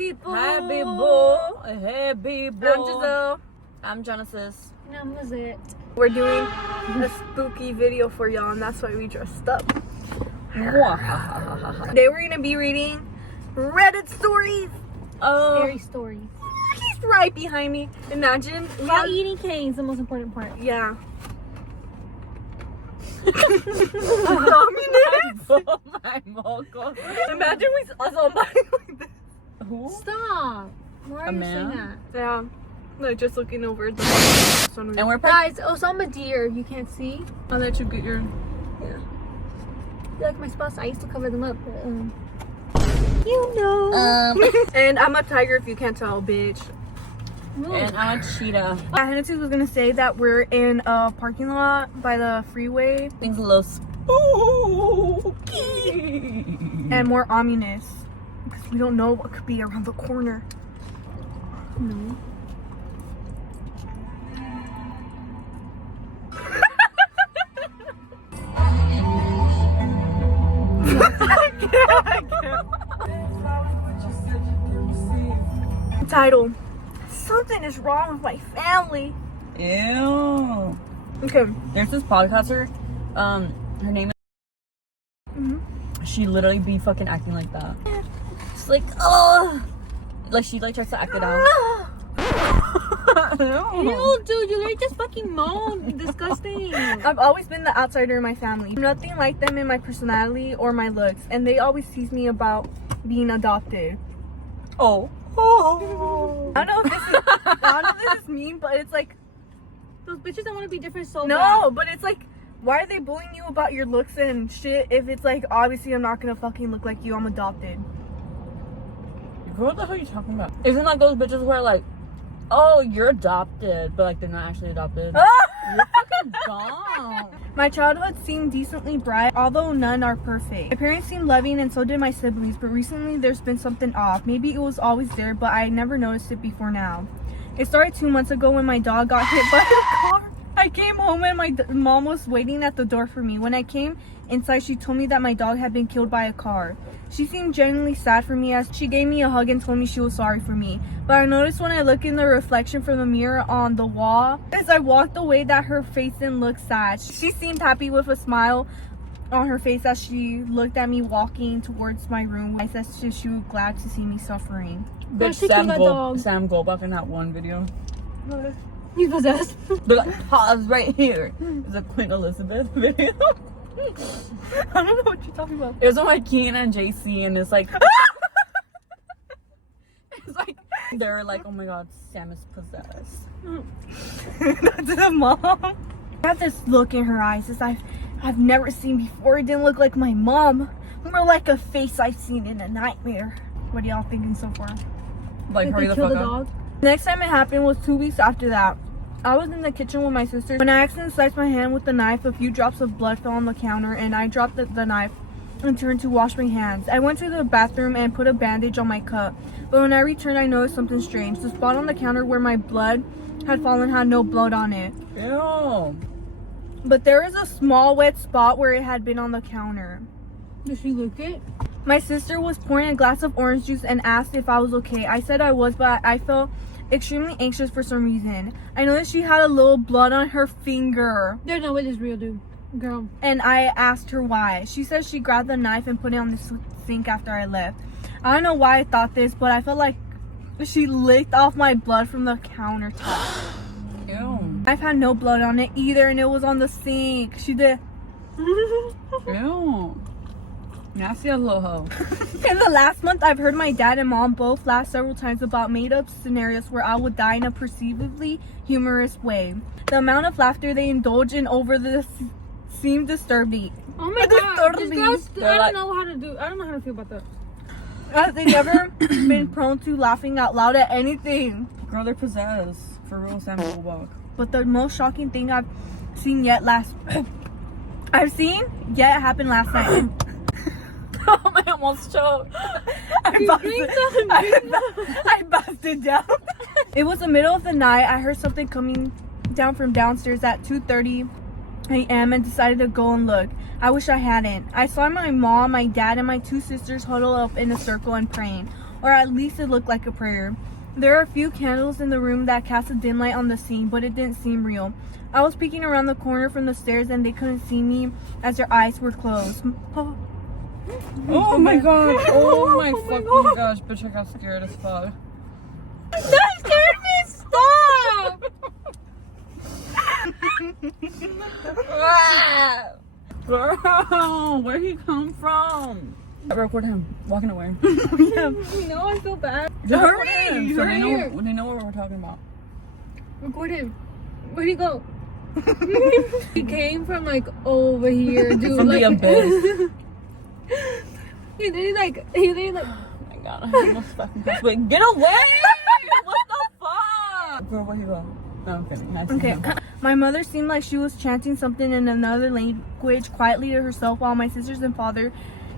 people. Hi, people. Hey, people. I'm Giselle. I'm Genesis. And I'm Lizeth. We're doing a spooky video for y'all, and that's why we dressed up. Today we're gonna be reading Reddit stories. Scary stories. He's right behind me. Imagine While eating cane's the most important part. Yeah. Imagine we us all buying like this. Who? Stop. Why are you saying that? Yeah. No, just looking over the And we're Guys, Osama deer. You can't see. I'll let you get your. Yeah. You like my spots? I used to cover them up. But, you know. And I'm a tiger if you can't tell, bitch. And I'm a cheetah. Hennessy was gonna say that we're in a parking lot by the freeway Things a little spooky. and more ominous because we don't know what could be around the corner. No. Title: Something is wrong with my family. Ew. Okay. There's this podcaster. Her name is. She literally be fucking acting like that. She's like, oh, like she like tries to act it out. Ew, dude, you like just fucking moan. Disgusting. I've always been the outsider in my family. Nothing like them in my personality or my looks, and they always tease me about being adopted. Oh. I don't know if this is mean, but it's like, Those bitches that want to be different so bad. no, but it's like, why are they bullying you about your looks and shit if it's like, obviously I'm not gonna fucking look like you, I'm adopted. Girl, what the hell are you talking about? Isn't like those bitches who are like, oh, you're adopted, but like they're not actually adopted. You're fucking dumb. My childhood seemed decently bright, although none are perfect. My parents seemed loving and so did my siblings, but recently there's been something off. Maybe it was always there, but I never noticed it before now. It started 2 months ago when my dog got hit by a car. I came home and my mom was waiting at the door for me. When I came inside, she told me that my dog had been killed by a car. She seemed genuinely sad for me as she gave me a hug and told me she was sorry for me. But I noticed when I looked in the reflection from the mirror on the wall, as I walked away, that her face didn't look sad. She seemed happy with a smile on her face as she looked at me walking towards my room. I said she was glad to see me suffering. Bitch, she killed that dog. Sam Goldbach in that one video. He's possessed. They're like, pause right here. It's a Queen Elizabeth video. I don't know what you're talking about. It was on like Keen and JC, and it's like, it's like they're like, oh my god, Sam is possessed. That's the mom. I have this look in her eyes as I've never seen before. It didn't look like my mom, more like a face I've seen in a nightmare. What are y'all thinking so far? Like, Did hurry they the kill fuck the up. dog? Next time it happened was 2 weeks after that. I was in the kitchen with my sister when I accidentally sliced my hand with the knife. A few drops of blood fell on the counter and I dropped the knife and turned to wash my hands. I went to the bathroom and put a bandage on my cut, but when I returned I noticed something strange. The spot on the counter where my blood had fallen had no blood on it. Ew. But there was a small wet spot where it had been on the counter. Did she look it? My sister was pouring a glass of orange juice and asked if I was okay. I said I was, but I felt extremely anxious for some reason. I noticed she had a little blood on her finger. There's no way this is real, dude. Girl. And I asked her why. She said she grabbed the knife and put it on the sink after I left. I don't know why I thought this, but I felt like she licked off my blood from the countertop. Ew. I've had no blood on it either, and it was on the sink. She did. Ew. Nasty as little hoe. In the last month, I've heard my dad and mom both laugh several times about made-up scenarios where I would die in a perceivably humorous way. The amount of laughter they indulge in over this seemed disturbing. Oh my god. This girl's, I don't know how to feel about that. As they've never been prone to laughing out loud at anything. Girl, they're possessed. For real, Sam Goldbach. But the most shocking thing I've seen yet happened last night. Oh, I almost choked. I busted down. It was the middle of the night. I heard something coming down from downstairs at 2:30 a.m. and decided to go and look. I wish I hadn't. I saw my mom, my dad, and my two sisters huddle up in a circle and praying. or at least it looked like a prayer. There are a few candles in the room that cast a dim light on the scene, but it didn't seem real. I was peeking around the corner from the stairs and they couldn't see me as their eyes were closed. Oh my god. Oh my fucking gosh. Bitch, I got scared as fuck. That scared me. Stop. Girl, where'd he come from? Record him walking away. Yeah. No, I feel bad. Record him so hurry. they know what we're talking about. Record him. Where'd he go? He came from like over here, dude. From like, the abyss. he did like. Oh my god, I almost fucking passed away. Get away! What the fuck? Girl, where you go? No, I'm kidding. Okay. My mother seemed like she was chanting something in another language quietly to herself, while my sisters and father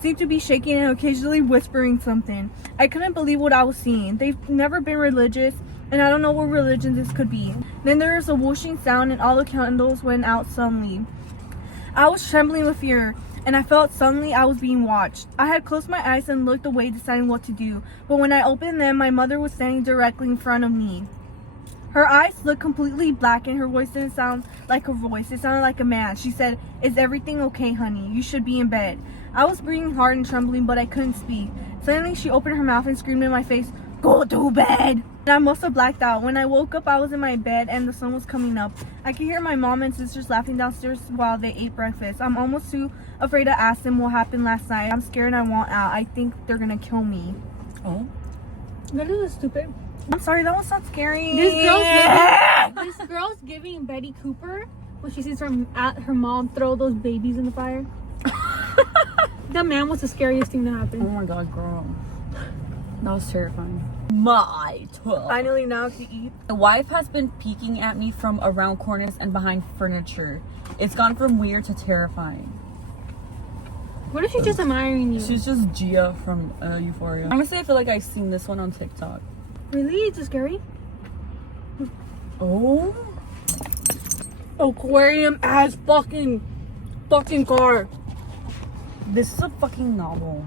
seemed to be shaking and occasionally whispering something. I couldn't believe what I was seeing. They've never been religious, and I don't know what religion this could be. Then there was a whooshing sound and all the candles went out suddenly. I was trembling with fear, and I felt suddenly I was being watched. I had closed my eyes and looked away, deciding what to do, but when I opened them, my mother was standing directly in front of me. Her eyes looked completely black and her voice didn't sound like her voice. It sounded like a man. She said, "Is everything okay, honey? You should be in bed." I was breathing hard and trembling, but I couldn't speak. Suddenly, she opened her mouth and screamed in my face, "Go to bed!" And I must have blacked out. When I woke up, I was in my bed and the sun was coming up. I could hear my mom and sisters laughing downstairs while they ate breakfast. I'm almost too afraid to ask them what happened last night. I'm scared and I want out. I think they're gonna kill me. Oh? That is stupid. I'm sorry, that was not scary. This girl's giving Betty Cooper when she sees her mom throw those babies in the fire. That man was the scariest thing to Oh happen. my god, girl. That was terrifying. Finally, now I can eat. The wife has been peeking at me from around corners and behind furniture. It's gone from weird to terrifying. What if she's just admiring you? She's just Gia from Euphoria. Honestly, I feel like I've seen this one on TikTok. Really? Is it scary? Oh? Aquarium as fucking car. This is a fucking novel.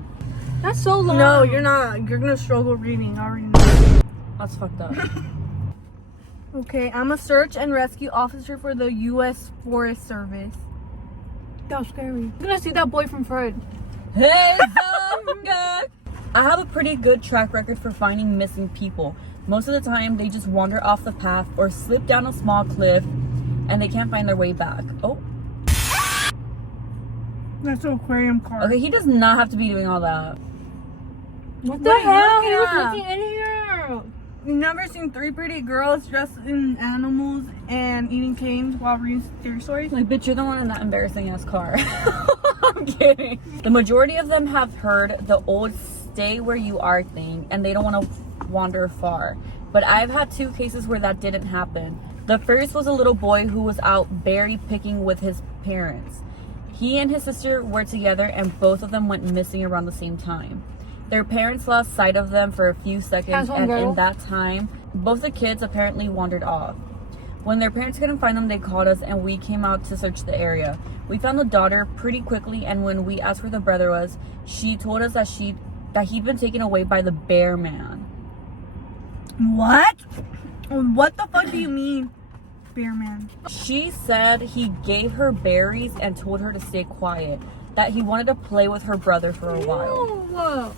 That's so long. No, you're not. You're gonna struggle reading. I already know. That's fucked up. Okay, I'm a search and rescue officer for the U.S. Forest Service. That was scary. You're gonna see that boy from Fred. Hey, I have a pretty good track record for finding missing people. Most of the time, they just wander off the path or slip down a small cliff and they can't find their way back. Oh. That's an aquarium car. Okay, he does not have to be doing all that. What the What are you hell? He looking was at? looking in here. You've never seen three pretty girls dressed in animals and eating canes while reading scary stories? Like, bitch, you're the one in that embarrassing ass car. I'm kidding. The majority of them have heard the old stay where you are thing and they don't want to wander far. But I've had 2 cases where that didn't happen. The first was a little boy who was out berry picking with his parents. He and his sister were together and both of them went missing around the same time. Their parents lost sight of them for a few seconds, and in that time, both the kids apparently wandered off. When their parents couldn't find them, they called us and we came out to search the area. We found the daughter pretty quickly, and when we asked where the brother was, she told us that he'd been taken away by the bear man. What? What the fuck do you mean, bear man? She said he gave her berries and told her to stay quiet, that he wanted to play with her brother for a while. Whoa.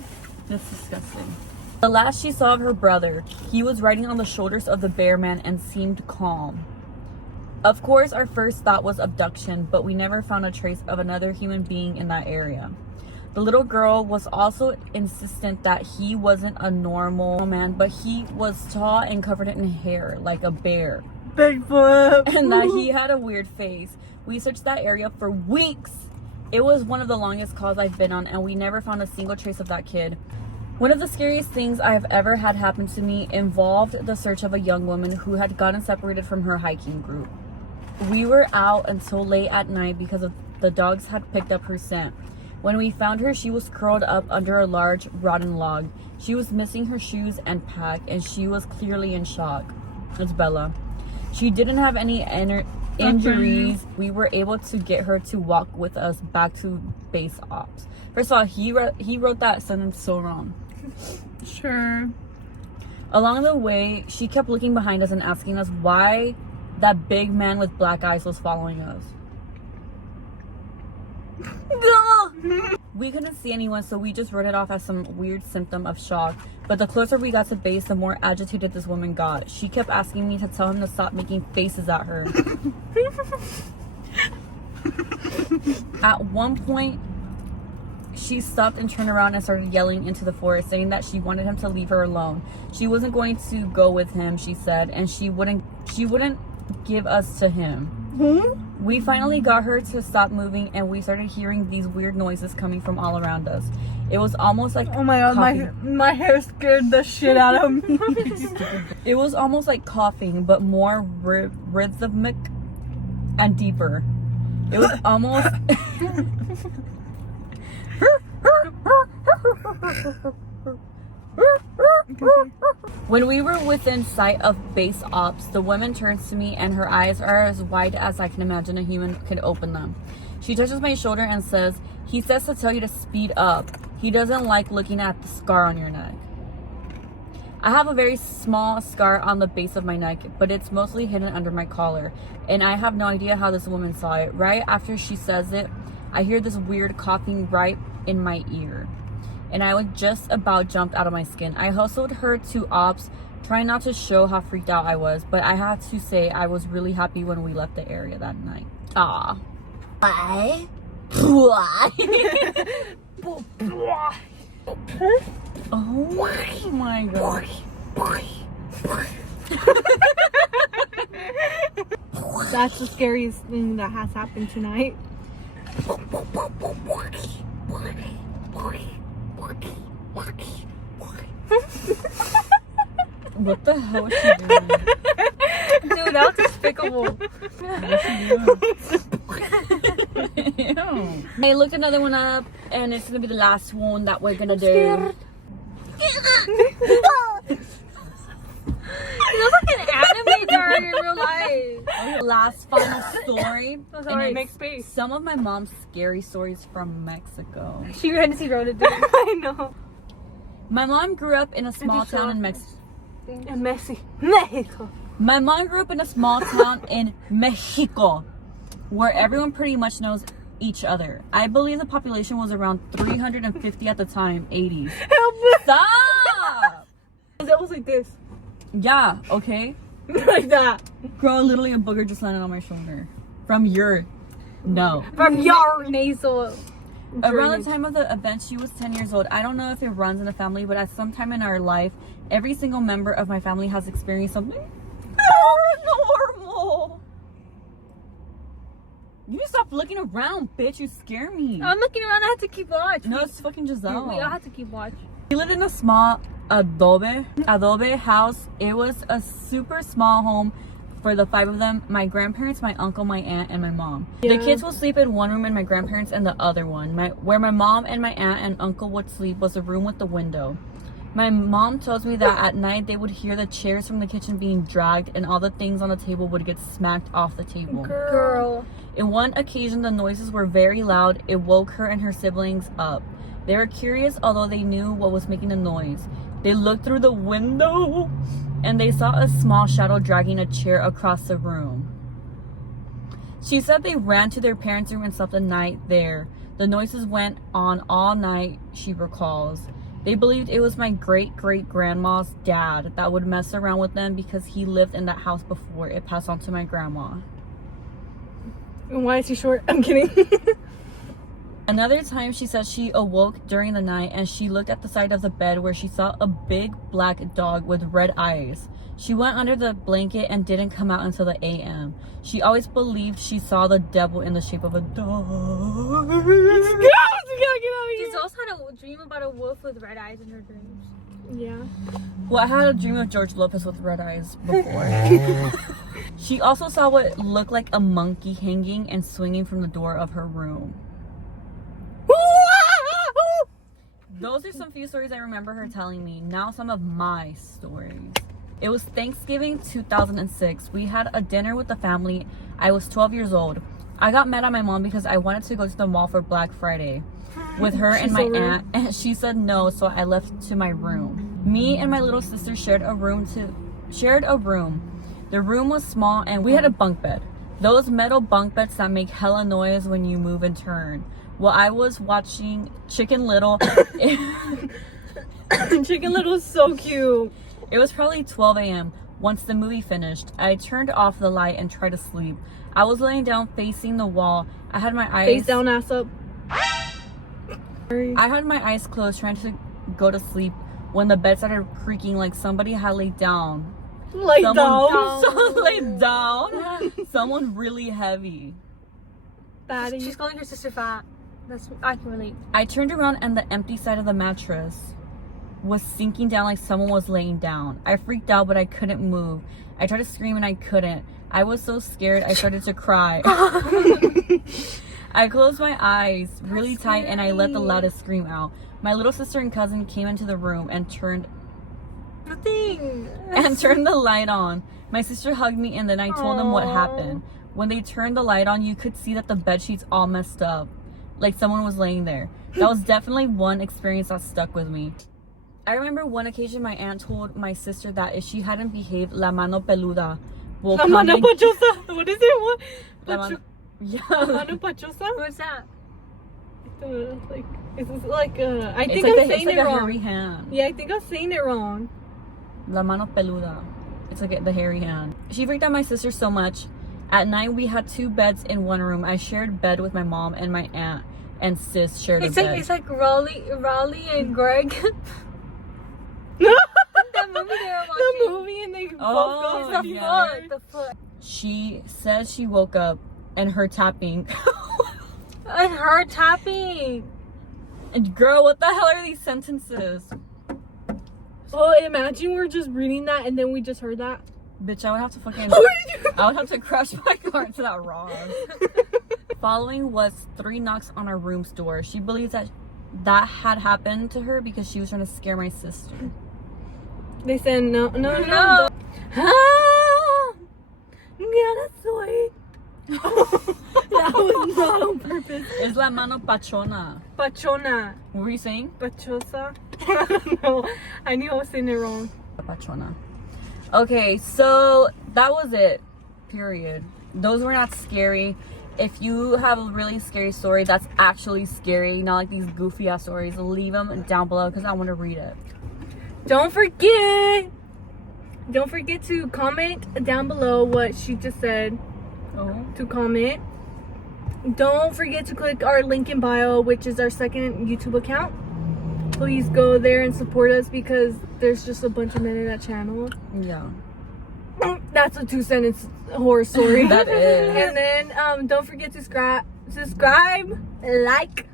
That's disgusting. The last she saw of her brother, he was riding on the shoulders of the bear man and seemed calm. Of course, our first thought was abduction, but we never found a trace of another human being in that area. The little girl was also insistent that he wasn't a normal man, but he was tall and covered in hair like a bear. Bigfoot. And that he had a weird face. We searched that area for weeks. It was one of the longest calls I've been on, and we never found a single trace of that kid. One of the scariest things I have ever had happen to me involved the search of a young woman who had gotten separated from her hiking group. We were out until late at night because the dogs had picked up her scent. When we found her, she was curled up under a large rotten log. She was missing her shoes and pack, and she was clearly in shock. It's Bella. She didn't have any injuries. We were able to get her to walk with us back to base ops. First of all, he wrote that sentence so wrong. Sure. Along the way, she kept looking behind us and asking us why that big man with black eyes was following us. We couldn't see anyone, so we just wrote it off as some weird symptom of shock. But the closer we got to base, the more agitated this woman got. She kept asking me to tell him to stop making faces at her. At one point, she stopped and turned around and started yelling into the forest, saying that she wanted him to leave her alone. She wasn't going to go with him, she said, and she wouldn't give us to him. We finally got her to stop moving, and we started hearing these weird noises coming from all around us. It was almost like, oh my god, my hair scared the shit out of me. It was almost like coughing, but more rhythmic and deeper. It was almost When we were within sight of base ops, the woman turns to me and her eyes are as wide as I can imagine a human could open them. She touches my shoulder and says, "He says to tell you to speed up. He doesn't like looking at the scar on your neck." I have a very small scar on the base of my neck, but it's mostly hidden under my collar, and I have no idea how this woman saw it. Right after she says it, I hear this weird coughing right in my ear, and I was just about jumped out of my skin. I hustled her to ops, trying not to show how freaked out I was, but I have to say I was really happy when we left the area that night. Ah. Why? Why? Oh my god. That's the scariest thing that has happened tonight. What the hell is she doing? Dude, that was despicable. What's she doing? Ew. I looked another one up, and it's gonna be the last one that we're gonna do. You look like an anime girl in real life. Last final story. Oh, sorry. And Make it's space. some of my mom's scary stories from Mexico. She Hennessy wrote it down. I know. My mom grew up in a small town in Mexico. And Mexico. My mom grew up in a small town in Mexico, where everyone pretty much knows each other. I believe the population was around 350 at the time, 80s. Help me. Stop! That was like this. Yeah, okay. Like that. Girl, literally a booger just landed on my shoulder. From your... No. From your nasal. Around the time of the event, she was 10 years old. I don't know if it runs in the family, but at some time in our life, every single member of my family has experienced something paranormal. You need to stop looking around, bitch. You scare me. I'm looking around. I have to keep watch. No, it's fucking Giselle. Wait, I have to keep watch. We lived in a small adobe house. It was a super small home for the 5 of them: my grandparents, my uncle, my aunt, and my mom. Yeah. The kids will sleep in one room and my grandparents in the other one. Where my mom and my aunt and uncle would sleep was a room with the window. My mom tells me that at night they would hear the chairs from the kitchen being dragged and all the things on the table would get smacked off the table. Girl. In one occasion, the noises were very loud. It woke her and her siblings up. They were curious, although they knew what was making the noise. They looked through the window and they saw a small shadow dragging a chair across the room. She said they ran to their parents' room and slept the night there. The noises went on all night, she recalls. They believed it was my great-great-grandma's dad that would mess around with them because he lived in that house before it passed on to my grandma. And why is he short? I'm kidding. Another time, she said she awoke during the night and she looked at the side of the bed where she saw a big black dog with red eyes. She went under the blanket and didn't come out until the a.m. She always believed she saw the devil in the shape of a dog. Giselle's had a dream about a wolf with red eyes in her dreams. Yeah. Well, I had a dream of George Lopez with red eyes before. She also saw what looked like a monkey hanging and swinging from the door of her room. Those are some few stories I remember her telling me. Now some of my stories. It was Thanksgiving 2006. We had a dinner with the family. I was 12 years old. I got mad at my mom because I wanted to go to the mall for Black Friday with her and my aunt, and she said no, so I left to my room. Me and my little sister shared a room. The room was small and we had a bunk bed. Those metal bunk beds that make hella noise when you move and turn. Well, I was watching Chicken Little. Chicken Little is so cute. It was probably 12 a.m. Once the movie finished, I turned off the light and tried to sleep. I was laying down facing the wall. I had my eyes... Face down, ass up. I had my eyes closed trying to go to sleep when the bed started creaking like somebody had laid down. Laid down? Laid down. Someone really heavy. Fatty. She's calling her sister fat. I can relate. I turned around and the empty side of the mattress was sinking down like someone was laying down. I freaked out, but I couldn't move. I tried to scream and I couldn't. I was so scared I started to cry. I closed my eyes really tight and I let the loudest scream out. My little sister and cousin came into the room and turned the light on. My sister hugged me and then I told them what happened. When they turned the light on, you could see that the bed sheets all messed up, like someone was laying there. That was definitely one experience that stuck with me. I remember one occasion my aunt told my sister that if she hadn't behaved, la mano peluda will La come mano and... pachosa. What is it? What? La mano... Yeah. La mano pachosa? What's that? Like, is this like I It's think like I'm saying it's like it a wrong. hairy hand. Yeah, I think I'm saying it wrong. La mano peluda. It's like the hairy hand. She freaked out my sister so much. At night, we had 2 beds in one room. I shared bed with my mom and my aunt, and sis shared a bed. It's like Raleigh and Greg. That movie they were watching. The movie and they both go Oh, yeah. The foot. She says she woke up and her tapping. And her tapping. And girl, what the hell are these sentences? Oh, imagine we're just reading that and then we just heard that. Bitch, I would have to fucking... I would have to crash my car into that rock. Following was 3 knocks on our room's door. She believes that had happened to her because she was trying to scare my sister. They said no. No. Ah, yeah, that's sweet. That was not on purpose. Es la mano pachona. Pachona. What were you saying? Pachosa. I don't know. I knew I was saying it wrong. Pachona. Okay, so that was it. Period. Those were not scary. If you have a really scary story that's actually scary, not like these goofy ass stories, leave them down below because I want to read it. Don't forget to comment down below what she just said. Oh. To comment. Don't forget to click our link in bio, which is our second YouTube account. Please go there and support us because there's just a bunch of men in that channel. Yeah. That's a 2-sentence horror story. That is. And then don't forget to subscribe, like,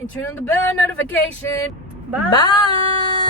and turn on the bell notification. Bye. Bye.